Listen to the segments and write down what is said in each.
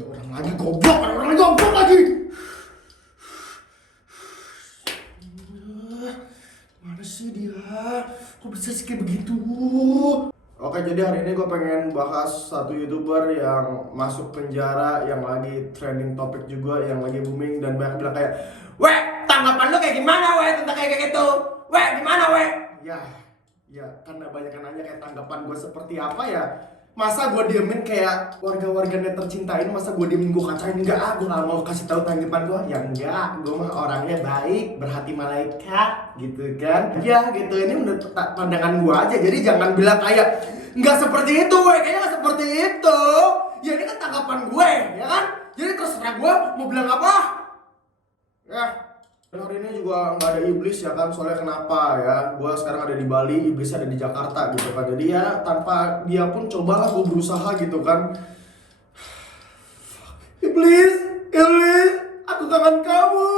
Ada orang lagi goblok, ada orang lagi goblok lagi. Mana sih dia? Kok bisa sih kayak begitu? Oke, jadi hari ini gue pengen bahas satu YouTuber yang masuk penjara, yang lagi trending topik juga, yang lagi booming dan banyak bilang kayak, "Weh, tanggapan lu kayak gimana, weh, tentang kayak gitu? Weh, gimana, weh?" Ya, karena banyak yang nanya kayak tanggapan gue seperti apa ya. Masa gue diemin kayak warga-warganet tercintain, masa gue diemin gue kacain? Enggak, gue gak mau kasih tahu tanggapan gue. Ya enggak, gue mah orangnya baik, berhati malaikat gitu kan. Ya gitu, ini menurut pandangan gue aja. Jadi jangan bilang kayak nggak seperti itu, weh, kayaknya nggak seperti itu. Ya ini kan tanggapan gue, ya kan. Jadi terserah gue mau bilang apa. Ya, dan hari ini juga nggak ada iblis ya kan, soalnya kenapa ya, gue sekarang ada di Bali, iblis ada di Jakarta gitu kan. Jadi ya tanpa dia pun cobalah gue berusaha gitu kan. Iblis, iblis, aku kangen kamu.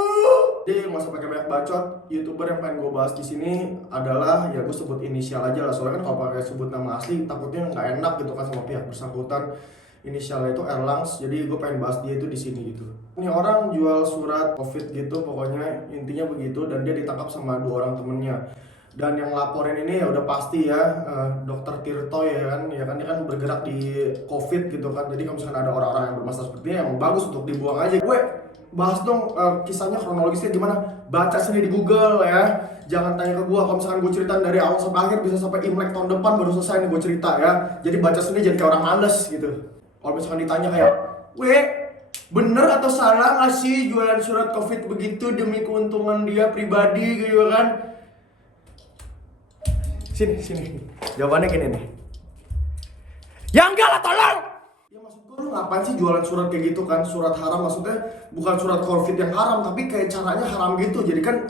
Jadi nggak usah pakai banyak bacot. YouTuber yang pengen gue bahas di sini adalah, ya gue sebut inisial aja lah, soalnya kan kalau pakai sebut nama asli takutnya nggak enak gitu kan sama pihak bersangkutan. Inisialnya itu Erlangs, jadi gue pengen bahas dia itu di sini gitu. Ini orang jual surat COVID gitu, pokoknya intinya begitu, dan dia ditangkap sama 2 orang temennya. Dan yang laporin ini ya udah pasti ya, Dokter Tirto ya kan, dia kan bergerak di COVID gitu kan. Jadi kalau misalkan ada orang-orang yang bermasalah seperti ini, emang bagus untuk dibuang aja. Gue bahas dong kisahnya kronologisnya gimana, baca sendiri di Google ya. Jangan tanya ke gue, kalau misalkan gue cerita dari awal sampai akhir bisa sampai Imlek tahun depan baru selesai nih gue cerita ya. Jadi baca sendiri, jadi kayak orang males gitu. Kalau misalkan ditanya kayak, "Weh, bener atau salah nggak sih jualan surat COVID begitu demi keuntungan dia pribadi gitu kan?" Sini. Jawabannya gini nih. Ya enggak lah, tolong! Ya maksud gue, lu ngapain sih jualan surat kayak gitu kan? Surat haram, maksudnya bukan surat COVID yang haram, tapi kayak caranya haram gitu. Jadi kan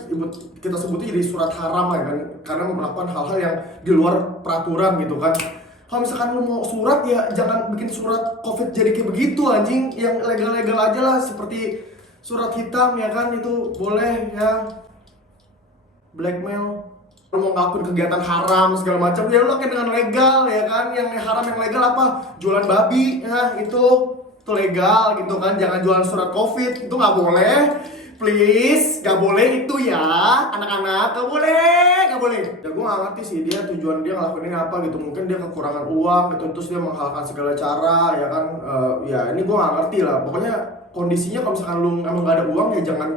kita sebutnya jadi surat haram ya kan, karena melakukan hal-hal yang di luar peraturan gitu kan. Kalau misalkan lu mau surat, ya jangan bikin surat COVID jadi kayak begitu anjing. Yang legal-legal aja lah, seperti surat hitam ya kan, itu boleh ya. Blackmail, lu mau ngakuin kegiatan haram segala macam, ya lu lakuin dengan legal ya kan. Yang haram, yang legal apa? Jualan babi ya, itu legal gitu kan. Jangan jualan surat COVID, itu nggak boleh. Please, gak boleh itu ya, anak-anak, gak boleh. Ya gue gak ngerti sih dia tujuan dia ngelakuin ini apa gitu. Mungkin dia kekurangan uang gitu, terus dia menghalalkan segala cara ya kan. Ya ini gue gak ngerti lah. Pokoknya kondisinya kalau misalkan lu emang gak ada uang, ya jangan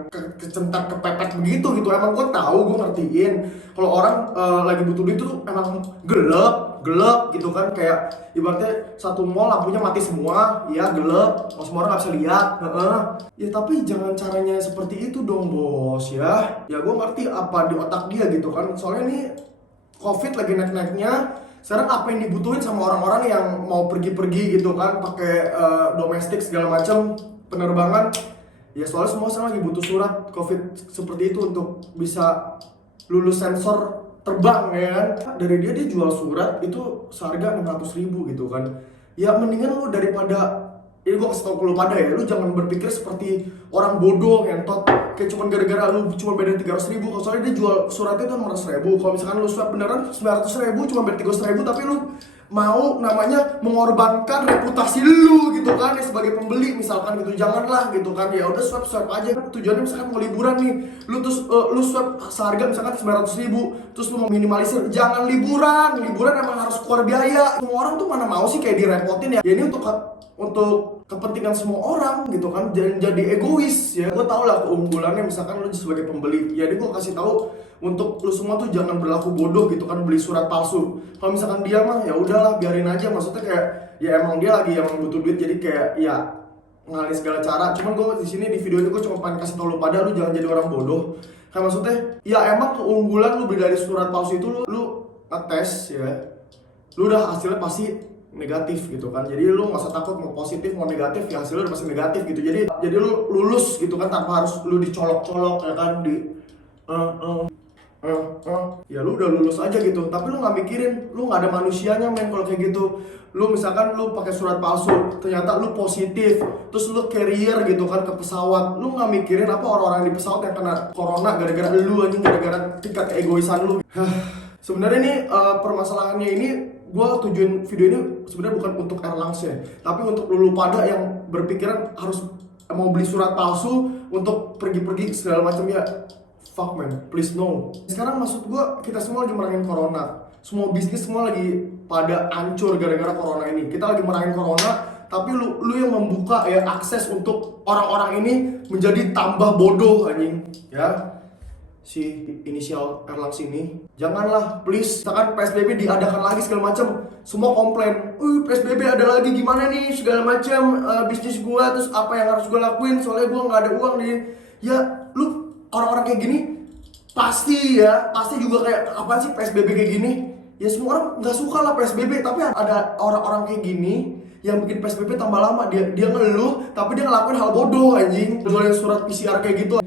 kecentak kepepet begitu gitu. Emang gue tahu, gue ngertiin kalau orang lagi butuh duit tuh emang gelap gitu kan. Kayak ibaratnya satu mall lampunya mati semua, ya gelap, semua orang gak bisa lihat. Ya tapi jangan caranya seperti itu dong bos ya. Ya gue ngerti apa di otak dia gitu kan. Soalnya ini COVID lagi naik-naiknya. Sekarang apa yang dibutuhin sama orang-orang yang mau pergi-pergi gitu kan, pakai domestik segala macam, penerbangan. Ya soalnya semua sekarang lagi butuh surat COVID seperti itu untuk bisa lulus sensor terbang ya kan. Dari dia jual surat itu seharga 600.000 gitu kan. Ya mendingan lu daripada, ini gue kasih tau ke lu pada ya, lu jangan berpikir seperti orang bodoh ngentot kayak cuman gara-gara lu cuma beda 300.000. Kalau soalnya dia jual suratnya tuh 600.000. Kalau misalkan lu swab beneran 900.000 cuma beda 300.000, tapi lu mau namanya mengorbankan reputasi lu gitu kan ya sebagai pembeli misalkan gitu. Janganlah gitu kan, ya udah swab aja. Tujuannya misalkan mau liburan nih, lu terus lu swab seharga misalkan 900.000, terus lu mau minimalisir. Jangan liburan emang harus keluar biaya. Semua orang tuh mana mau sih kayak direpotin ya. Ya ini untuk kepentingan semua orang gitu kan, jangan jadi egois ya. Gue tau lah keunggulannya misalkan lu sebagai pembeli. Jadi gue kasih tahu untuk lu semua tuh jangan berlaku bodoh gitu kan beli surat palsu. Kalau misalkan dia mah ya udahlah biarin aja, maksudnya kayak ya emang dia lagi yang butuh duit, jadi kayak ya ngalih segala cara. Cuman gue di sini di video ini gue cuma pengen kasih tau lu pada, lu jangan jadi orang bodoh. Kayak maksudnya ya emang keunggulan lu beli dari surat palsu itu lu ngetes ya, lu udah hasilnya pasti negatif gitu kan. Jadi lu nggak usah takut mau positif mau negatif, ya hasilnya udah pasti negatif gitu. Jadi lu lulus gitu kan tanpa harus lu dicolok-colok ya kan, ya lu udah lulus aja gitu. Tapi lu nggak mikirin, lu nggak ada manusianya men kalau kayak gitu. Lu misalkan lu pakai surat palsu, ternyata lu positif, terus lu carrier gitu kan ke pesawat, lu nggak mikirin apa orang-orang di pesawat yang kena corona gara-gara lu anjing, gara-gara tingkat keegoisan lu. Sebenarnya ini permasalahannya ini gue tujuan video ini sebenarnya bukan untuk Erlangsa, tapi untuk lu pada yang berpikiran harus mau beli surat palsu untuk pergi-pergi segala macam ya. Fuck man, please no. Sekarang maksud gue kita semua lagi merangin corona, semua bisnis semua lagi pada hancur gara-gara corona ini. Kita lagi merangin corona, tapi lu yang membuka ya akses untuk orang-orang ini menjadi tambah bodoh anjing ya. Si inisial Erlangs ini janganlah please, misalkan PSBB diadakan lagi segala macam, semua komplain, PSBB ada lagi gimana nih segala macam, bisnis gua terus apa yang harus gua lakuin soalnya gua nggak ada uang nih ya. Lu orang-orang kayak gini pasti juga kayak apa sih PSBB kayak gini ya, semua orang nggak suka lah PSBB, tapi ada orang-orang kayak gini yang bikin PSBB tambah lama, dia ngeluh tapi dia ngelakuin hal bodoh anjing, jualin surat PCR kayak gitu.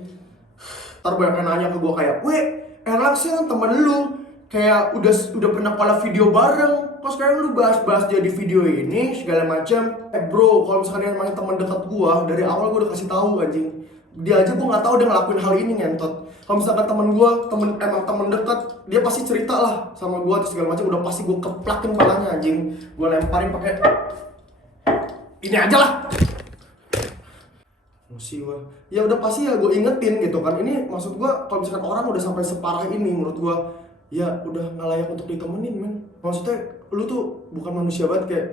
Ntar banyak yang nanya ke gue kayak, weh Erlangs kan temen lu, kayak udah pernah collab video bareng, kok sekarang lu bahas jadi video ini segala macam. Bro, kalau misalkan emang teman dekat gue dari awal gue udah kasih tahu anjing, dia aja gue nggak tahu dia ngelakuin hal ini ngentot. Kalau misalkan temen gue emang temen dekat, dia pasti cerita lah sama gue terus segala macam, udah pasti gue keplakin palanya anjing, gue lemparin pakai ini aja lah. Emosi gue, ya udah pasti ya gue ingetin gitu kan. Ini maksud gue kalau misalkan orang udah sampai separah ini, menurut gue ya udah nggak layak untuk ditemenin men. Maksudnya lu tuh bukan manusia banget, kayak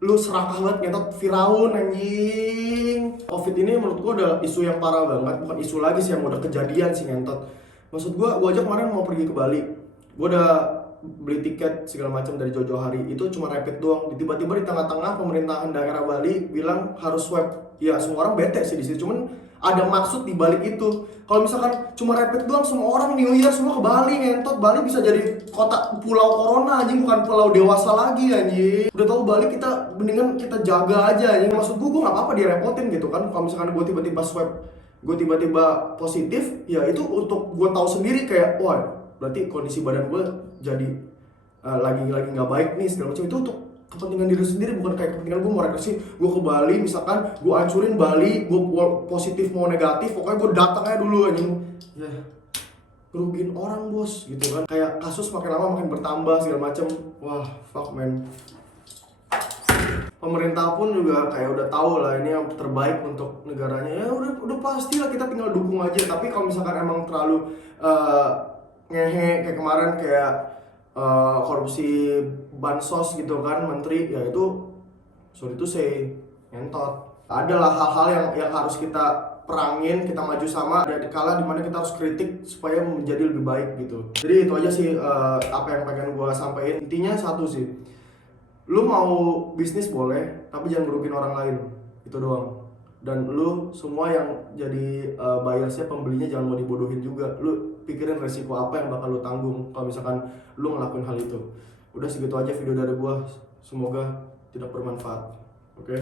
lu serakah banget ngetot Firaun anjing. Covid ini menurut gue udah isu yang parah banget, bukan isu lagi sih, yang udah kejadian sih ngentot. Maksud gue aja kemarin mau pergi ke Bali, gue udah beli tiket segala macam dari Jojo Hari, itu cuma rapid doang. Tiba-tiba di tengah-tengah pemerintahan daerah Bali bilang harus swab. Ya semua orang bete sih di situ, cuman ada maksud di balik itu. Kalau misalkan cuma rapid doang, semua orang New Year semua ke Bali ngentot. Bali bisa jadi kota pulau corona anjing, bukan pulau dewasa lagi anjing. Udah tahu Bali, kita mendingan kita jaga aja anjing. Maksud gue nggak apa-apa direpotin gitu kan. Kalau misalkan gue tiba-tiba swab, gue tiba-tiba positif, ya itu untuk gue tahu sendiri kayak, wah berarti kondisi badan gue jadi lagi nggak baik nih segala macam. Itu untuk kepentingan diri sendiri, bukan kayak kepentingan gue mau rekresi gue ke Bali, misalkan gue hancurin Bali, gue positif mau negatif, pokoknya gue datang aja dulu anjing ya. Ngerugiin orang bos gitu kan, kayak kasus makin lama makin bertambah segala macem. Wah fuck man. Pemerintah pun juga kayak udah tahu lah ini yang terbaik untuk negaranya, ya udah pastilah kita tinggal dukung aja. Tapi kalau misalkan emang terlalu ngehe kayak kemarin, kayak korupsi bansos gitu kan menteri, ya itu sorry to say ngentot. Adalah hal-hal yang harus kita perangin, kita maju sama, ada kala dimana kita harus kritik supaya menjadi lebih baik gitu. Jadi itu aja sih apa yang pengen gue sampaikan. Intinya satu sih, lu mau bisnis boleh tapi jangan ngerugiin orang lain, itu doang. Dan lu semua yang jadi buyersnya, pembelinya jangan mau dibodohin juga. Lu pikirin resiko apa yang bakal lu tanggung kalau misalkan lu ngelakuin hal itu. Udah segitu aja video dari gua, semoga tidak bermanfaat. Oke?